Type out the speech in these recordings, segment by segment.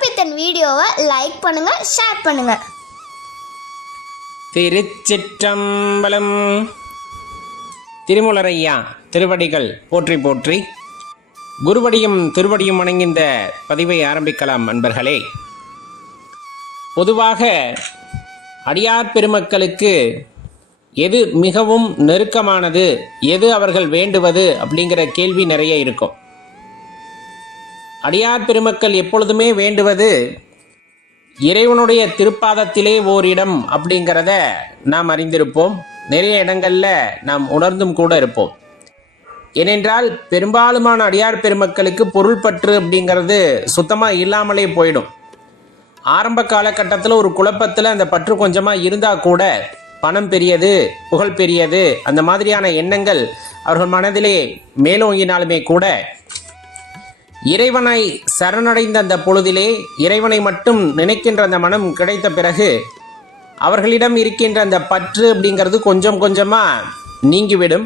முகப்பித்தன் வீடியோவை லைக் பண்ணுங்க, ஷேர் பண்ணுங்க. திருச்சிற்றம்பலம். திருமூலரையா திருவடிகள் போற்றி போற்றி. குருவடியும் திருவடியும் வணங்கிந்த பதிவை ஆரம்பிக்கலாம் அன்பர்களே. பொதுவாக அடியார் பெருமக்களுக்கு எது மிகவும் நெருக்கமானது, எது அவர்கள் வேண்டுவது அப்படிங்கிற கேள்வி நிறைய இருக்கும். அடியார் பெருமக்கள் எப்பொழுதுமே வேண்டுவது இறைவனுடைய திருப்பாதத்திலே ஓரிடம் அப்படிங்கிறத நாம் அறிந்திருப்போம். நிறைய இடங்களில் நாம் உணர்ந்தும் கூட இருப்போம். ஏனென்றால் பெரும்பாலுமான அடியார் பெருமக்களுக்கு பொருள் பற்று அப்படிங்கிறது சுத்தமாக இல்லாமலே போயிடும். ஆரம்ப காலகட்டத்தில் ஒரு குழப்பத்தில் அந்த பற்று கொஞ்சமாக இருந்தால் கூட பணம் பெரியது, புகழ் பெரியது, அந்த மாதிரியான எண்ணங்கள் அவர்கள் மனதிலே மேலோங்கினாலுமே கூட இறைவனை சரணடைந்த அந்த பொழுதிலே இறைவனை மட்டும் நினைக்கின்ற அந்த மனம் கிடைத்த பிறகு அவர்களிடம் இருக்கின்ற அந்த பற்று அப்படிங்கிறது கொஞ்சம் கொஞ்சமாக நீங்கிவிடும்.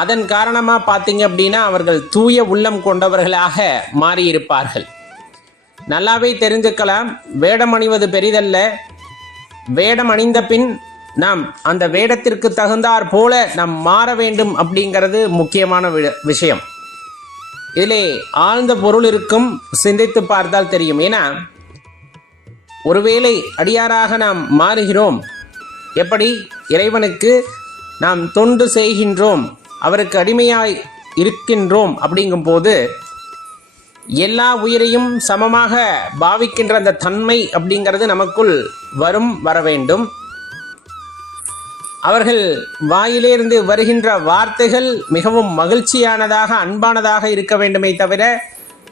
அதன் காரணமாக பார்த்தீங்க அப்படின்னா அவர்கள் தூய உள்ளம் கொண்டவர்களாக மாறியிருப்பார்கள். நல்லாவே தெரிஞ்சுக்கலாம், வேடம் அணிவது பெரிதல்ல, வேடம் அணிந்த பின் நாம் அந்த வேடத்திற்கு தகுந்தாற் போல நாம் மாற வேண்டும் அப்படிங்கிறது முக்கியமான விஷயம். இதிலே ஆழ்ந்த பொருள் இருக்கும், சிந்தித்து பார்த்தால் தெரியும். ஏன்னா ஒருவேளை அடியாராக நாம் மாறுகிறோம், எப்படி இறைவனுக்கு நாம் தொண்டு செய்கின்றோம், அவருக்கு அடிமையாய் இருக்கின்றோம் அப்படிங்கும் போது எல்லா உயிரையும் சமமாக பாவிக்கின்ற அந்த தன்மை அப்படிங்கிறது நமக்குள் வர வேண்டும். அவர்கள் வாயிலிருந்து வருகின்ற வார்த்தைகள் மிகவும் மகிழ்ச்சியானதாக, அன்பானதாக இருக்க வேண்டுமே தவிர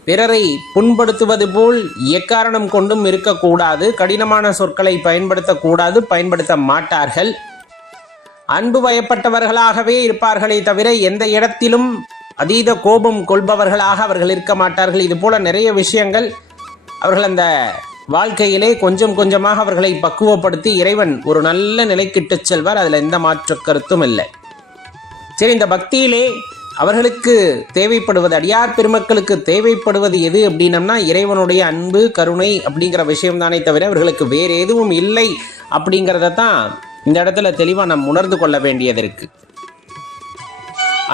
பிறரை புண்படுத்துவது போல் எக்காரணம் கொண்டும் இருக்கக்கூடாது. கடினமான சொற்களை பயன்படுத்தக்கூடாது, பயன்படுத்த மாட்டார்கள். அன்பு வயப்பட்டவர்களாகவே இருப்பார்களே தவிர எந்த இடத்திலும் அதீத கோபம் கொள்பவர்களாக அவர்கள் இருக்க மாட்டார்கள். இது போல நிறைய விஷயங்கள் அவர்கள் அந்த வாழ்க்கையிலே கொஞ்சம் கொஞ்சமாக அவர்களை பக்குவப்படுத்தி இறைவன் ஒரு நல்ல நிலைக்கிட்டு செல்வார். அதில் எந்த மாற்று கருத்தும் இல்லை. சரி, இந்த பக்தியிலே அவர்களுக்கு தேவைப்படுவது, அடியார் பெருமக்களுக்கு தேவைப்படுவது எது அப்படின்னம்னா இறைவனுடைய அன்பு, கருணை அப்படிங்கிற விஷயம் தானே தவிர அவர்களுக்கு வேறு எதுவும் இல்லை அப்படிங்கிறத தான் இந்த இடத்துல தெளிவாக நாம் உணர்ந்து கொள்ள வேண்டியது இருக்கு.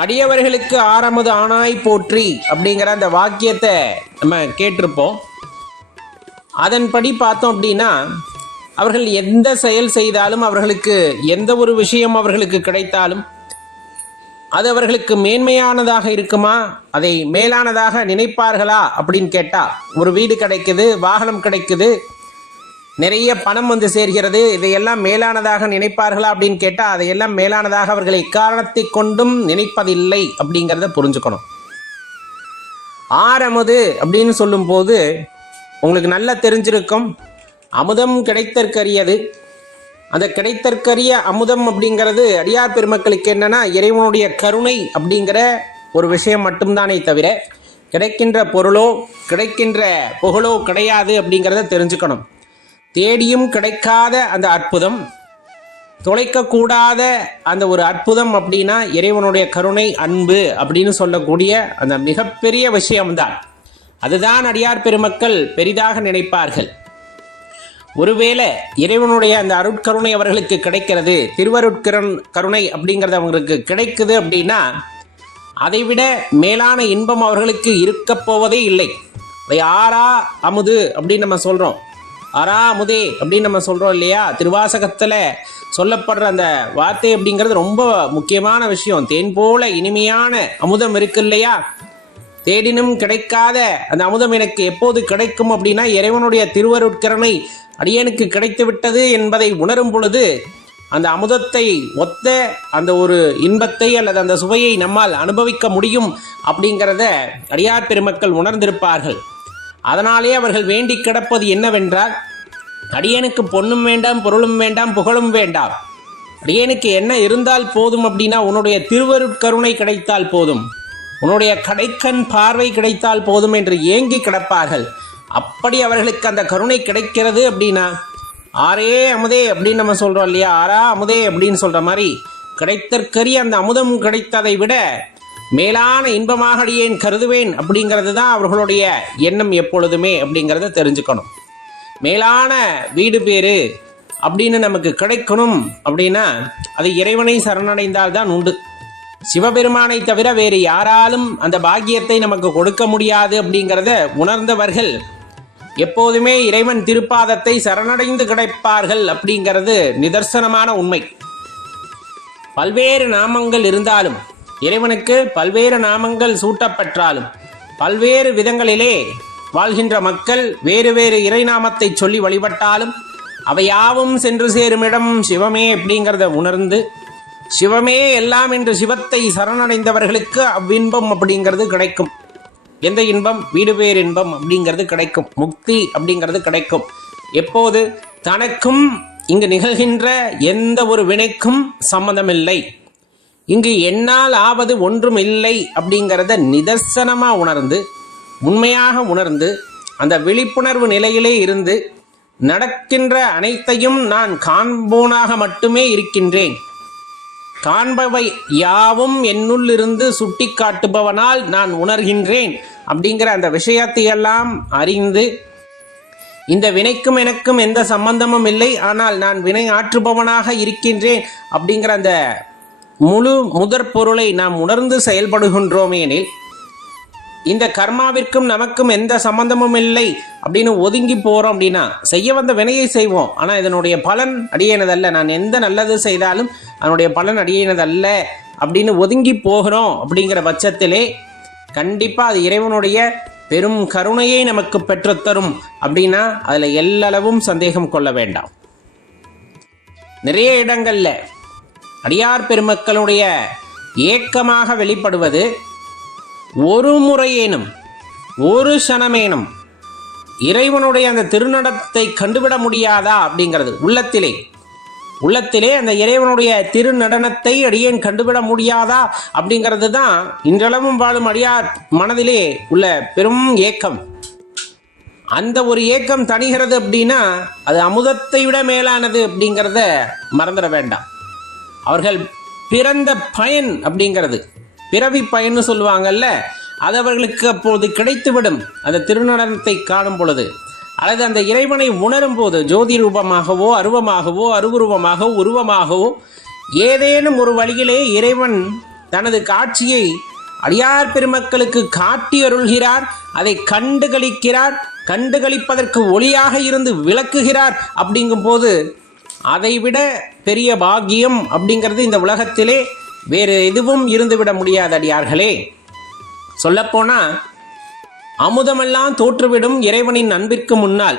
அடியவர்களுக்கு ஆறாமது ஆனாய் போற்றி அப்படிங்கிற அந்த வாக்கியத்தை நம்ம கேட்டிருப்போம். அதன்படி பார்த்தோம் அப்படின்னா அவர்கள் எந்த செயல் செய்தாலும், அவர்களுக்கு எந்த ஒரு விஷயம் அவர்களுக்கு கிடைத்தாலும் அது அவர்களுக்கு மேன்மையானதாக இருக்குமா, அதை மேலானதாக நினைப்பார்களா அப்படின்னு கேட்டால், ஒரு வீடு கிடைக்குது, வாகனம் கிடைக்குது, நிறைய பணம் வந்து சேர்கிறது, இதையெல்லாம் மேலானதாக நினைப்பார்களா அப்படின்னு கேட்டால் அதையெல்லாம் மேலானதாக அவர்களை எக்காரணத்தை கொண்டும் நினைப்பதில்லை அப்படிங்கிறத புரிஞ்சுக்கணும். ஆறமுது அப்படின்னு சொல்லும் போது உங்களுக்கு நல்லா தெரிஞ்சிருக்கும், அமுதம் கிடைத்தற்கரியது. அந்த கிடைத்தற்கரிய அமுதம் அப்படிங்கிறது அடியார் பெருமக்களுக்கு என்னன்னா இறைவனுடைய கருணை அப்படிங்கிற ஒரு விஷயம் மட்டும்தானே தவிர கிடைக்கின்ற பொருளோ கிடைக்கின்ற புகழோ கிடையாது அப்படிங்கிறத தெரிஞ்சுக்கணும். தேடியும் கிடைக்காத அந்த அற்புதம், தொலைக்கக்கூடாத அந்த ஒரு அற்புதம் அப்படின்னா இறைவனுடைய கருணை, அன்பு அப்படின்னு சொல்லக்கூடிய அந்த மிகப்பெரிய விஷயம்தான். அதுதான் அடியார் பெருமக்கள் பெரிதாக நினைப்பார்கள். ஒருவேளை இறைவனுடைய அந்த அருட்கருணை அவர்களுக்கு கிடைக்கிறது, கருணை அப்படிங்கிறது அவங்களுக்கு கிடைக்குது அப்படின்னா அதைவிட மேலான இன்பம் அவர்களுக்கு இருக்க போவதே இல்லை. அதை ஆறா அமுது அப்படின்னு நம்ம சொல்கிறோம், ஆறா அமுதே அப்படின்னு நம்ம சொல்கிறோம் இல்லையா. திருவாசகத்தில் சொல்லப்படுற அந்த வார்த்தை அப்படிங்கிறது ரொம்ப முக்கியமான விஷயம். தேன் போல இனிமையான அமுதம் இருக்கு இல்லையா, தேடினும் கிடைக்காத அந்த அமுதம் எனக்கு எப்போது கிடைக்கும் அப்படின்னா இறைவனுடைய திருவருட்கருணை அடியனுக்கு கிடைத்து விட்டது என்பதை உணரும் பொழுது அந்த அமுதத்தை ஒத்த அந்த ஒரு இன்பத்தை அல்லது அந்த சுவையை நம்மால் அனுபவிக்க முடியும் அப்படிங்கிறத அடியார் பெருமக்கள் உணர்ந்திருப்பார்கள். அதனாலே அவர்கள் வேண்டி கிடப்பது என்னவென்றால், அடியனுக்கு பொன்னும் வேண்டாம், பொருளும் வேண்டாம், புகழும் வேண்டாம், அடியனுக்கு என்ன இருந்தால் போதும் அப்படின்னா உன்னுடைய திருவருட்கருணை கிடைத்தால் போதும், உன்னுடைய கடைக்கண் பார்வை கிடைத்தால் போதும் என்று ஏங்கி கிடப்பார்கள். அப்படி அவர்களுக்கு அந்த கருணை கிடைக்கிறது அப்படின்னா ஆரே அமுதே அப்படின்னு நம்ம சொல்கிறோம் இல்லையா, ஆரா அமுதே அப்படின்னு சொல்கிற மாதிரி கிடைத்தற்கரிய அந்த அமுதம் கிடைத்ததை விட மேலான இன்பமாக அடியேன் கருதுவேன் அப்படிங்கிறது தான் அவர்களுடைய எண்ணம் எப்பொழுதுமே அப்படிங்கிறத தெரிஞ்சுக்கணும். மேலான வீடு பேரு அப்படின்னு நமக்கு கிடைக்கணும் அப்படின்னா அது இறைவனை சரணடைந்தால் தான் உண்டு. சிவபெருமானை தவிர வேறு யாராலும் அந்த பாக்கியத்தை நமக்கு கொடுக்க முடியாது அப்படிங்கிறத உணர்ந்தவர்கள் எப்போதுமே இறைவன் திருப்பாதத்தை சரணடைந்து கிடைப்பார்கள் அப்படிங்கிறது நிதர்சனமான உண்மை. பல்வேறு நாமங்கள் இருந்தாலும், இறைவனுக்கு பல்வேறு நாமங்கள் சூட்டப்பெற்றாலும், பல்வேறு விதங்களிலே வாழ்கின்ற மக்கள் வேறு வேறு இறைநாமத்தை சொல்லி வழிபட்டாலும் அவையாவும் சென்று சேரும் இடம் சிவமே அப்படிங்கிறத உணர்ந்து, சிவமே எல்லாம் என்று சிவத்தை சரணடைந்தவர்களுக்கு அவ்வின்பம் அப்படிங்கிறது கிடைக்கும். எந்த இன்பம்? வீடு பேர் இன்பம் அப்படிங்கிறது கிடைக்கும். முக்தி அப்படிங்கிறது கிடைக்கும். எப்போது? தனக்கும் இங்கு நிகழ்கின்ற எந்த ஒரு வினைக்கும் சம்மதமில்லை, இங்கு என்னால் ஆவது ஒன்றும் இல்லை அப்படிங்கிறத நிதர்சனமா உணர்ந்து, உண்மையாக உணர்ந்து, அந்த விழிப்புணர்வு நிலையிலே இருந்து நடக்கின்ற அனைத்தையும் நான் காண்போனாக மட்டுமே இருக்கின்றேன், காண்பவை யாவும் என்னுள் இருந்து சுட்டி காட்டுபவனால் நான் உணர்கின்றேன் அப்படிங்கிற அந்த விஷயத்தையெல்லாம் அறிந்து, இந்த வினைக்கும் எனக்கும் எந்த சம்பந்தமும் இல்லை, ஆனால் நான் வினை ஆற்றுபவனாக இருக்கின்றேன் அப்படிங்கிற அந்த முதற் பொருளை நாம் உணர்ந்து செயல்படுகின்றோமே எனில், இந்த கர்மாவிற்கும் நமக்கும் எந்த சம்பந்தமும் இல்லை அப்படின்னு ஒதுங்கி போறோம் அப்படின்னா, செய்ய வந்த வினையை செய்வோம், ஆனால் இதனுடைய பலன் அடியேனதல்ல, நான் எந்த நல்லது செய்தாலும் அதனுடைய பலன் அடியேனதல்ல அப்படின்னு ஒதுங்கி போகிறோம் அப்படிங்கிற பட்சத்திலே கண்டிப்பாக அது இறைவனுடைய பெரும் கருணையை நமக்கு பெற்றுத்தரும் அப்படின்னா அதில் எல்லளவும் சந்தேகம் கொள்ள வேண்டாம். நிறைய இடங்கள்ல அடியார் பெருமக்களுடைய ஏக்கமாக வெளிப்படுவது, ஒரு முறையேனும் ஒரு சனமேனும் இறைவனுடைய அந்த திருநடத்தை கண்டுவிட முடியாதா அப்படிங்கிறது. உள்ளத்திலே அந்த இறைவனுடைய திருநடனத்தை அடியேன் கண்டுவிட முடியாதா அப்படிங்கிறது தான் இன்றளவும் வாழும் அடியார் மனதிலே உள்ள பெரும் ஏக்கம். அந்த ஒரு ஏக்கம் தணிகிறது அப்படின்னா அது அமுதத்தை விட மேலானது அப்படிங்கிறத மறந்துட வேண்டாம். அவர்கள் பிறந்த பயன் அப்படிங்கிறது, பிறவி பயன்னு சொல்லுவாங்கல்ல, அது அவர்களுக்கு அப்போது கிடைத்துவிடும். அந்த திருநடனத்தை காணும் பொழுது, அல்லது அந்த இறைவனை உணரும் போது, ஜோதி ரூபமாகவோ அருவமாகவோ அருவுருவமாகவோ உருவமாகவோ ஏதேனும் ஒரு வழியிலே இறைவன் தனது காட்சியை அடியார் பெருமக்களுக்கு காட்டி அருள்கிறார். அதை கண்டுகளிக்கிறார். கண்டுகளிப்பதற்கு ஒளியாக இருந்து விளக்குகிறார். அப்படிங்கும் போது அதைவிட பெரிய பாக்கியம் அப்படிங்கிறது இந்த உலகத்திலே வேறு எதுவும் இருந்துவிட முடியாத அடியார்களே. சொல்லப்போனா அமுதமெல்லாம் தோற்றுவிடும் இறைவனின் அன்பிற்கு முன்னால்,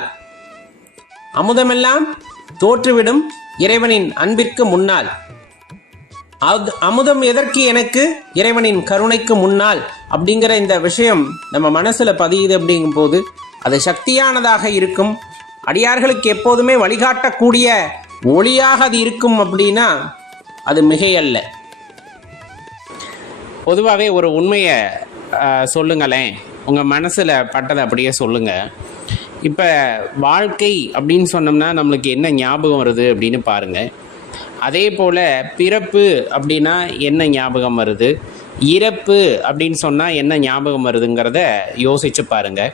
அமுதமெல்லாம் தோற்றுவிடும் இறைவனின் அன்பிற்கு முன்னால், அமுதம் எதற்கு எனக்கு? இறைவனின் கருணைக்கு முன்னால் அப்படிங்கிற இந்த விஷயம் நம்ம மனசுல பதியுது. அப்படிங்கும் போது அது சக்தியானதாக இருக்கும். அடியார்களுக்கு எப்போதுமே வழிகாட்டக்கூடிய ஒளியாக அது இருக்கும் அப்படின்னா அது மிகையல்ல. பொதுவாகவே ஒரு உண்மையை சொல்லுங்களேன், உங்கள் மனசில் பட்டதை அப்படியே சொல்லுங்கள். இப்போ வாழ்க்கை அப்படின்னு சொன்னோம்னா நம்மளுக்கு என்ன ஞாபகம் வருது அப்படின்னு பாருங்கள். அதே போல் பிறப்பு அப்படின்னா என்ன ஞாபகம் வருது, இறப்பு அப்படின்னு சொன்னால் என்ன ஞாபகம் வருதுங்கிறத யோசித்து பாருங்கள்.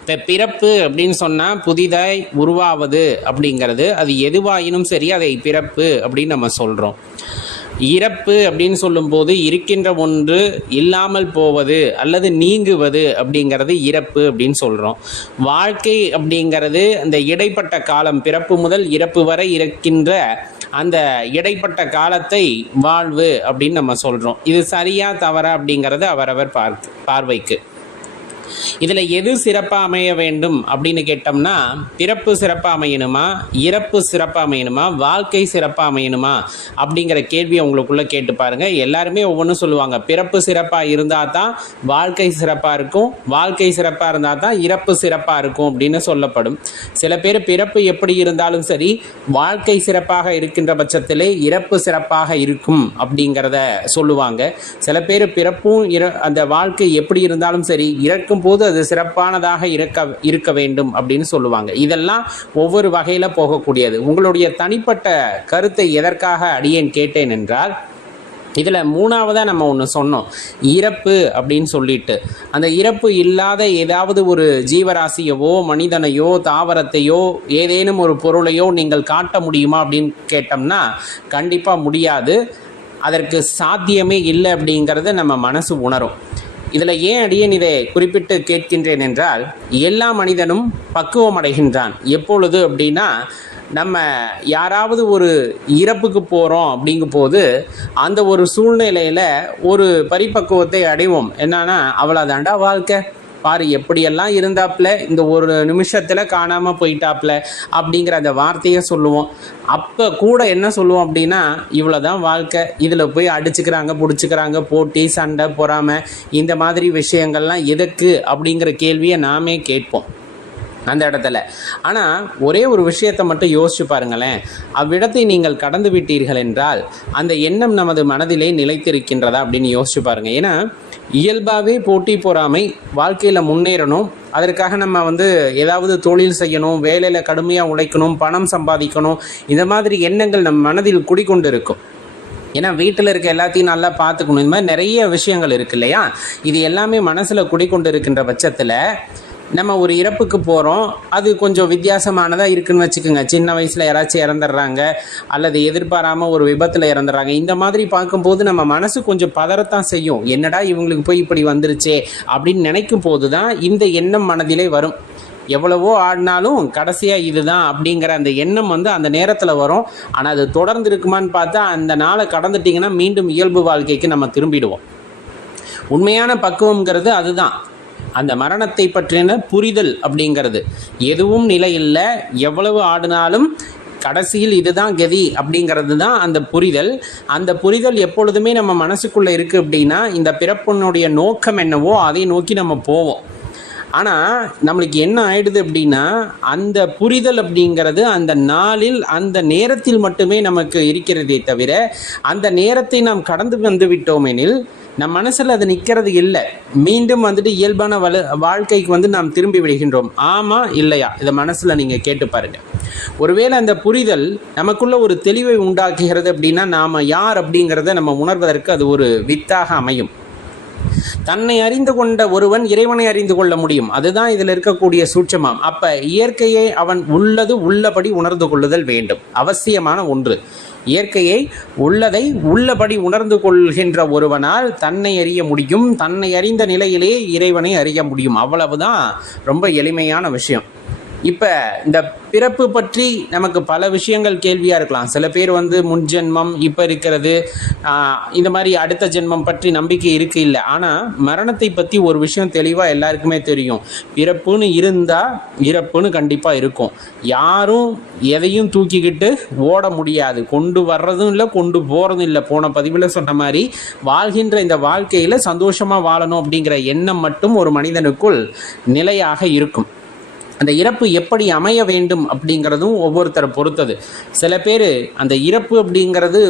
இப்போ பிறப்பு அப்படின்னு சொன்னால் புதிதாய் உருவாவது அப்படிங்கிறது, அது எதுவாயினும் சரி அதை பிறப்பு அப்படின்னு நம்ம சொல்கிறோம். இறப்பு அப்படின்னு சொல்லும்போது இருக்கின்ற ஒன்று இல்லாமல் போவது அல்லது நீங்குவது அப்படிங்கிறது இறப்பு அப்படின்னு சொல்கிறோம். வாழ்க்கை அப்படிங்கிறது அந்த இடைப்பட்ட காலம், பிறப்பு முதல் இறப்பு வரை இருக்கின்ற அந்த இடைப்பட்ட காலத்தை வாழ்வு அப்படின்னு நம்ம சொல்கிறோம். இது சரியா தவறா அப்படிங்கிறது அவரவர் பார்வைக்கு. இதில் எது சிறப்பாக அமைய வேண்டும் அப்படின்னு கேட்டோம்னா, பிறப்பு சிறப்பாக அமையணுமா, இறப்பு சிறப்பாக அமையணுமா, வாழ்க்கை சிறப்பாக அமையணுமா அப்படிங்கிற கேள்வியை உங்களுக்குள்ளே கேட்டு பாருங்கள். எல்லாருமே ஒவ்வொன்றும் சொல்லுவாங்க. பிறப்பு சிறப்பாக இருந்தால் தான் வாழ்க்கை சிறப்பாக இருக்கும், வாழ்க்கை சிறப்பாக இருந்தால் தான் இறப்பு சிறப்பாக இருக்கும் அப்படின்னு சொல்லப்படும். சில பேர் பிறப்பு எப்படி இருந்தாலும் சரி வாழ்க்கை சிறப்பாக இருக்கின்ற பட்சத்திலே இறப்பு சிறப்பாக இருக்கும் அப்படிங்கிறத சொல்லுவாங்க. சில பேர் பிறப்பும் அந்த வாழ்க்கை எப்படி இருந்தாலும் சரி இறக்கும் போது அது சிறப்பானதாக இருக்க வேண்டும் அப்படின்னு சொல்லுவாங்க. இதெல்லாம் ஒவ்வொரு வகையில் போகக்கூடியது. உங்களுடைய தனிப்பட்ட கருத்தை எதற்காக அடியேன் கேட்டேன் என்றால், இதில் மூணாவதாக நம்ம ஒன்று சொன்னோம், இறப்பு அப்படின்னு சொல்லிட்டு. அந்த இறப்பு இல்லாத ஏதாவது ஒரு ஜீவராசியவோ மனிதனையோ தாவரத்தையோ ஏதேனும் ஒரு பொருளையோ நீங்கள் காட்ட முடியுமா அப்படின்னு கேட்டோம்னா கண்டிப்பாக முடியாது. அதற்கு சாத்தியமே இல்லை அப்படிங்கிறத நம்ம மனசு உணரும். இதில் ஏன் அடியேன் இதை குறிப்பிட்டு கேட்கின்றேன் என்றால், எல்லா மனிதனும் பக்குவம் அடைகின்றான். எப்பொழுது அப்படின்னா, நம்ம யாராவது ஒரு இறப்புக்கு போகிறோம் அப்படிங்கும் போது அந்த ஒரு சூழ்நிலையில் ஒரு பரிபக்குவத்தை அடைவோம். என்னன்னா, அவ்வளோதாண்டா வாழ்க்கை, பாரு எப்படியெல்லாம் இருந்தாப்புல, இந்த ஒரு நிமிஷத்தில் காணாமல் போயிட்டாப்புல அப்படிங்கிற அந்த வார்த்தையை சொல்லுவோம். அப்போ கூட என்ன சொல்லுவோம் அப்படின்னா, இவ்வளோதான் வாழ்க்கை, இதில் போய் அடிச்சுக்கிறாங்க பிடிச்சிக்கிறாங்க, போட்டி சண்டை பொறாமை இந்த மாதிரி விஷயங்கள்லாம் எதுக்கு அப்படிங்கிற கேள்வியை நாமே கேட்போம் அந்த இடத்துல. ஆனால் ஒரே ஒரு விஷயத்தை மட்டும் யோசிச்சு பாருங்களேன், அவ்விடத்தை நீங்கள் கடந்து விட்டீர்கள் என்றால் அந்த எண்ணம் நமது மனதிலே நிலைத்திருக்கின்றதா அப்படின்னு யோசிச்சு பாருங்கள். ஏன்னா இயல்பாகவே போட்டி பொறாமை, வாழ்க்கையில் முன்னேறணும், அதற்காக நம்ம ஏதாவது தொழில் செய்யணும், வேலையில் கடுமையாக உழைக்கணும், பணம் சம்பாதிக்கணும், இந்த மாதிரி எண்ணங்கள் நம் மனதில் குடிக்கொண்டு இருக்கும். ஏன்னா வீட்டில் இருக்க எல்லாத்தையும் நல்லா பார்த்துக்கணும், இந்த மாதிரி நிறைய விஷயங்கள் இருக்கு இல்லையா? இது எல்லாமே மனசில் குடிக்கொண்டு இருக்கின்ற பட்சத்தில் நம்ம ஒரு இறப்புக்கு போகிறோம், அது கொஞ்சம் வித்தியாசமானதாக இருக்குதுன்னு வச்சுக்கோங்க. சின்ன வயசில் யாராச்சும் இறந்துடுறாங்க அல்லது எதிர்பாராமல் ஒரு விபத்தில் இறந்துடுறாங்க. இந்த மாதிரி பார்க்கும்போது நம்ம மனசு கொஞ்சம் பதறத்தான் செய்யும். என்னடா இவங்களுக்கு போய் இப்படி வந்துருச்சே அப்படின்னு நினைக்கும் போது தான் இந்த எண்ணம் மனதிலே வரும். எவ்வளவோ ஆடினாலும் கடைசியாக இதுதான் அப்படிங்கிற அந்த எண்ணம் அந்த நேரத்தில் வரும். ஆனால் அது தொடர்ந்து இருக்குமான்னு பார்த்தா அந்த நாளை கடந்துட்டிங்கன்னா மீண்டும் இயல்பு வாழ்க்கைக்கு நம்ம திரும்பிடுவோம். உண்மையான பக்குவங்கிறது அதுதான், அந்த மரணத்தை பற்றின புரிதல் அப்படிங்கிறது. எதுவும் நிலை இல்லை, எவ்வளவு ஆடினாலும் கடைசியில் இதுதான் கதி அப்படிங்கிறது தான் அந்த புரிதல். அந்த புரிதல் எப்பொழுதுமே நம்ம மனசுக்குள்ளே இருக்குது அப்படின்னா, இந்த பிறப்பினுடைய நோக்கம் என்னவோ அதை நோக்கி நம்ம போவோம். ஆனால் நம்மளுக்கு என்ன ஆயிடுது அப்படின்னா, அந்த புரிதல் அப்படிங்கிறது அந்த நாளில் அந்த நேரத்தில் மட்டுமே நமக்கு இருக்கிறதே தவிர, அந்த நேரத்தை நாம் கடந்து வந்து விட்டோம் எனில் நம் மனசில் அது நிற்கிறது இல்லை. மீண்டும் இயல்பான வாழ்க்கைக்கு நாம் திரும்பி விடுகின்றோம். ஆமா இல்லையா? இதை மனசில் நீங்கள் கேட்டு பாருங்கள். ஒருவேளை அந்த புரிதல் நமக்குள்ள ஒரு தெளிவை உண்டாக்குகிறது அப்படின்னா, நாம் யார் அப்படிங்கிறத நம்ம உணர்வதற்கு அது ஒரு வித்தாக அமையும். தன்னை அறிந்து கொண்ட ஒருவன் இறைவனை அறிந்து கொள்ள முடியும். அதுதான் இதில் இருக்கக்கூடிய சூட்சமம். அப்ப இயற்கையை அவன் உள்ளது உள்ளபடி உணர்ந்து கொள்ளுதல் வேண்டும், அவசியமான ஒன்று. இயற்கையை உள்ளதை உள்ளபடி உணர்ந்து கொள்கின்ற ஒருவனால் தன்னை அறிய முடியும். தன்னை அறிந்த நிலையிலே இறைவனை அறிய முடியும். அவ்வளவுதான், ரொம்ப எளிமையான விஷயம். இப்போ இந்த பிறப்பு பற்றி நமக்கு பல விஷயங்கள் கேள்வியாக இருக்கலாம். சில பேர் முன்ஜென்மம், இப்போ இருக்கிறது, இந்த மாதிரி அடுத்த ஜென்மம் பற்றி நம்பிக்கை இருக்குது இல்லை. ஆனால் மரணத்தை பற்றி ஒரு விஷயம் தெளிவாக எல்லாருக்குமே தெரியும். பிறப்புன்னு இருந்தால் இறப்புன்னு கண்டிப்பாக இருக்கும். யாரும் எதையும் தூக்கிக்கிட்டு ஓட முடியாது, கொண்டு வர்றதும் இல்லை கொண்டு போகிறதும் இல்லை. போன பதிவில் சொன்ன மாதிரி வாழ்கின்ற இந்த வாழ்க்கையில் சந்தோஷமாக வாழணும் அப்படிங்கிற எண்ணம் மட்டும் ஒரு மனிதனுக்குள் நிலையாக இருக்கும். அந்த இறப்பு எப்படி அமைய வேண்டும் அப்படிங்கிறதும் ஒவ்வொருத்தரை பொறுத்தது. சில பேர் அந்த இறப்பு அப்படிங்கிறது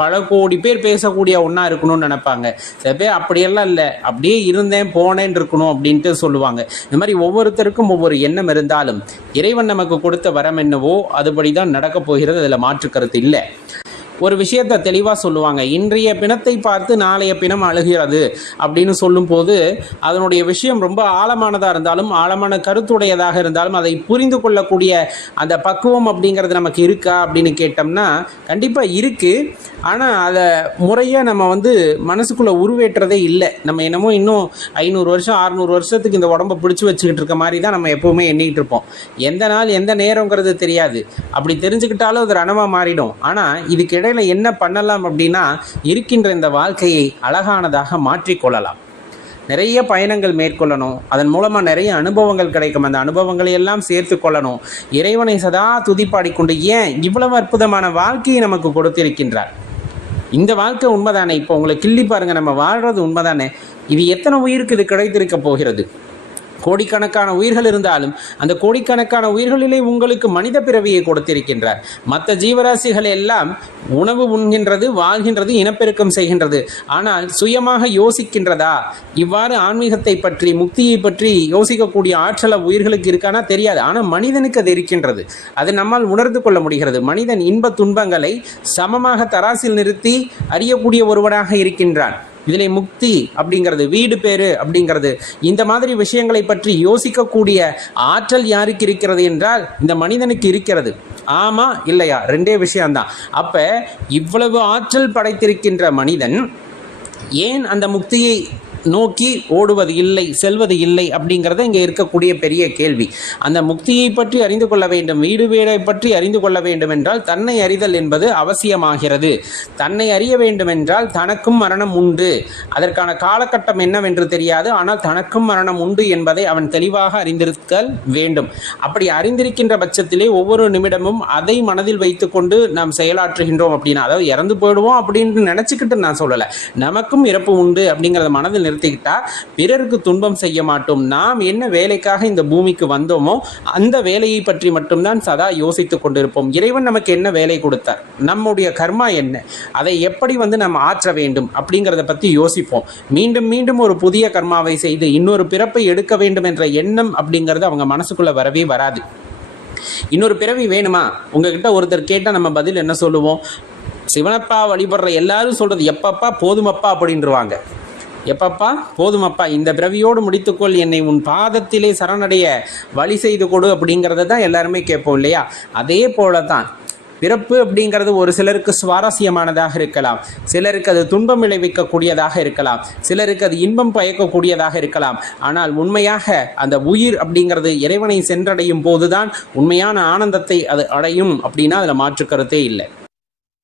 பல கோடி பேர் பேசக்கூடிய ஒன்றா இருக்கணும்னு நினைப்பாங்க. சில பேர் அப்படியெல்லாம் இல்லை, அப்படியே இருந்தேன் போனேன் இருக்கணும் அப்படின்ட்டு சொல்லுவாங்க. இந்த மாதிரி ஒவ்வொருத்தருக்கும் ஒவ்வொரு எண்ணம் இருந்தாலும் இறைவன் நமக்கு கொடுத்த வரம் என்னவோ அதுபடி தான் நடக்கப் போகிறது. அதில் மாற்று கருத்து இல்லை. ஒரு விஷயத்தை தெளிவாக சொல்லுவாங்க, இன்றைய பிணத்தை பார்த்து நாளைய பிணம் அழுகிறது அப்படின்னு சொல்லும்போது அதனுடைய விஷயம் ரொம்ப ஆழமானதாக இருந்தாலும், ஆழமான கருத்துடையதாக இருந்தாலும், அதை புரிந்து கொள்ளக்கூடிய அந்த பக்குவம் அப்படிங்கிறது நமக்கு இருக்கா அப்படின்னு கேட்டோம்னா கண்டிப்பாக இருக்குது. ஆனால் அதை முறையாக நம்ம மனசுக்குள்ளே உருவேற்றதே இல்லை. நம்ம என்னமோ இன்னும் 500 வருஷம் 600 வருஷத்துக்கு இந்த உடம்பை பிடிச்சி வச்சுக்கிட்டு இருக்க மாதிரி தான் நம்ம எப்போவுமே எண்ணிக்கிட்டு இருப்போம். எந்த நாள் எந்த நேரங்கிறது தெரியாது. அப்படி தெரிஞ்சுக்கிட்டாலும் அது ரணமாக மாறிடும். ஆனால் இதுக்கு இடையில என்ன பண்ணலாம் அப்படின்னா, இருக்கின்ற இந்த வாழ்க்கையை அழகானதாக மாற்றிக்கொள்ளலாம். நிறைய பயணங்கள் மேற்கொள்ளணும், அதன் மூலமாக நிறைய அனுபவங்கள் கிடைக்கும். அந்த அனுபவங்களை எல்லாம் சேர்த்து கொள்ளணும். இறைவனை சதா துதிப்பாடிக்கொண்டு ஏன் இவ்வளவு அற்புதமான வாழ்க்கையை நமக்கு கொடுத்திருக்கின்றார். இந்த வாழ்க்கை உண்மைதானே? இப்போ உங்களை கிள்ளி பாருங்க, நம்ம வாழ்றது உண்மைதானே? இது எத்தனை உயிருக்கு இது கிடைத்திருக்க போகிறது? கோடிக்கணக்கான உயிர்கள் இருந்தாலும் அந்த கோடிக்கணக்கான உயிர்களிலே உங்களுக்கு மனித பிறவியை கொடுத்திருக்கின்றார். மற்ற ஜீவராசிகள் எல்லாம் உணவு உண்கின்றது, வாழ்கின்றது, இனப்பெருக்கம் செய்கின்றது. ஆனால் சுயமாக யோசிக்கின்றதா? இவ்வாறு ஆன்மீகத்தை பற்றி, முக்தியை பற்றி யோசிக்கக்கூடிய ஆற்றல் உயிர்களுக்கு இருக்கானா தெரியாது. ஆனால் மனிதனுக்கு அது இருக்கின்றது. அது நம்மால் உணர்ந்து கொள்ள முடிகிறது. மனிதன் இன்ப துன்பங்களை சமமாக தராசில் நிறுத்தி அறியக்கூடிய ஒருவனாக இருக்கின்றான். இதிலே முக்தி அப்படிங்கிறது, வீடு பேரு அப்படிங்கிறது, இந்த மாதிரி விஷயங்களை பற்றி யோசிக்கக்கூடிய ஆற்றல் யாருக்கு இருக்கிறது என்றால் இந்த மனிதனுக்கு இருக்கிறது. ஆமா இல்லையா? ரெண்டே விஷயம்தான். அப்ப இவ்வளவு ஆற்றல் படைத்திருக்கின்ற மனிதன் ஏன் அந்த முக்தியை நோக்கி ஓடுவது இல்லை, செல்வது இல்லை அப்படிங்கிறத இங்கே இருக்கக்கூடிய பெரிய கேள்வி. அந்த முக்தியை பற்றி அறிந்து கொள்ள வேண்டும், வீடு வீடை பற்றி அறிந்து கொள்ள வேண்டும் என்றால் தன்னை அறிதல் என்பது அவசியமாகிறது. தன்னை அறிய வேண்டும் என்றால் தனக்கும் மரணம் உண்டு. அதற்கான காலகட்டம் என்னவென்று தெரியாது, ஆனால் தனக்கும் மரணம் உண்டு என்பதை அவன் தெளிவாக அறிந்திருத்தல் வேண்டும். அப்படி அறிந்திருக்கின்ற பட்சத்திலே ஒவ்வொரு நிமிடமும் அதை மனதில் வைத்துக்கொண்டு நாம் செயலாற்றுகின்றோம் அப்படின்னா, அதாவது இறந்து போயிடுவோம் அப்படின்னு நினச்சிக்கிட்டு நான் சொல்லலை, நமக்கும் இறப்பு உண்டு அப்படிங்கிறத மனதில் நிறுத்திக்கிட்டா பிறருக்கு துன்பம் செய்ய மாட்டோம். நாம் என்ன வேலைக்காக இந்த பூமிக்கு வந்தோமோ அந்த வேலையை பற்றி மட்டும்தான் சதா யோசித்துக் கொண்டிருப்போம். இறைவன் நமக்கு என்ன வேலை கொடுத்தார், நம்முடைய கர்மா என்ன, அதை எப்படி நம்ம ஆற்ற வேண்டும் அப்படிங்கிறத பற்றி யோசிப்போம். மீண்டும் மீண்டும் ஒரு புதிய கர்மாவை செய்து இன்னொரு பிறப்பை எடுக்க வேண்டும் என்ற எண்ணம் அப்படிங்கிறது அவங்க மனசுக்குள்ள வரவே வராது. இன்னொரு பிறவி வேணுமா? உங்ககிட்ட ஒருத்தர் கேட்டால் நம்ம பதில் என்ன சொல்லுவோம்? சிவனப்பா வழிபடுற எல்லாரும் சொல்றது எப்பப்பா போதுமப்பா அப்படின்றவாங்க. எப்பப்பா போதுமப்பா, இந்த பிறவியோடு முடித்துக்கொள், என்னை உன் பாதத்திலே சரணடைய வழி செய்து கொடு அப்படிங்கிறத தான் எல்லாருமே கேட்போம் இல்லையா? அதே போல தான் பிறப்பு அப்படிங்கிறது ஒரு சிலருக்கு சுவாரஸ்யமானதாக இருக்கலாம், சிலருக்கு அது துன்பம் விளைவிக்கக்கூடியதாக இருக்கலாம், சிலருக்கு அது இன்பம் பயக்கக்கூடியதாக இருக்கலாம். ஆனால் உண்மையாக அந்த உயிர் அப்படிங்கிறது இறைவனை சென்றடையும் போதுதான் உண்மையான ஆனந்தத்தை அது அடையும் அப்படின்னா அதில் மாற்று கருத்தே இல்லை.